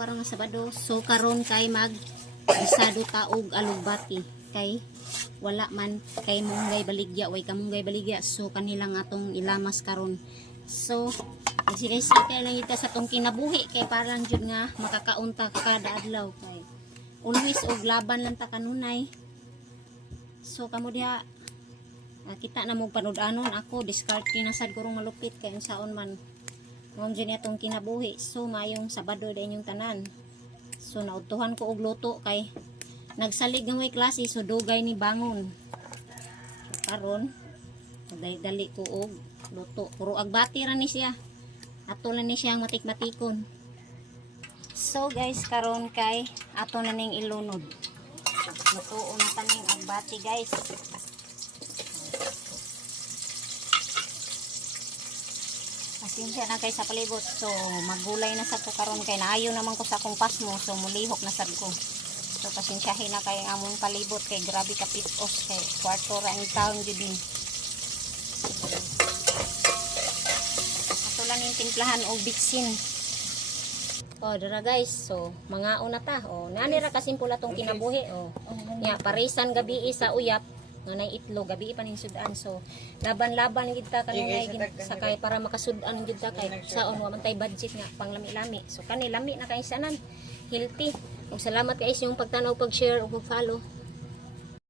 Karong Sabado, so karon kay mag isado taog alugbati kay wala man kay munggay baligya way kamunggay baligya, so kanilang atong ilamas karon. So sige lang ita sa tong kinabuhi kay parang jud nga makakaunta kada adlaw kay always og laban lang ta kanunay. So kamo diha kita na mo panud-anon ako discard kinasad ko rong malupit kay unsaon man mom dyan itong kinabuhi. So mayong Sabado din yung tanan, so nautuhan ko og luto kay nagsalig ng may klase, so dugay ni bangon karon dali ko og luto puro agbati ra ni siya ato na ni siyang matik-matikon. So guys karon kay ato na ning ilunod luto na taning agbati guys. Pasensya na kay sa palibot, so maggulay na sa ko karon kay naayo naman ko sa akong pasmo, so mulihok na sad ko. So pasensyahin na kay among palibot kay grabe ka pitos kay kwarto ra ang taon jud din. Ato lang yung timplahan og bitsin. Dara guys, so mga una ta. Nani ra kasimple atong kinabuhi. Nya parisan gabi sa uyap nga nay itlog gabi pa ning sudan, so laban-laban gid ta kanunay sakay para makasudan gid ta kay saon wa man tay budget nga pang lami-lami. So kani lami na kay sanan healthy. Ug salamat kay sa inyong pagtanaw, pag-share ug pag-follow.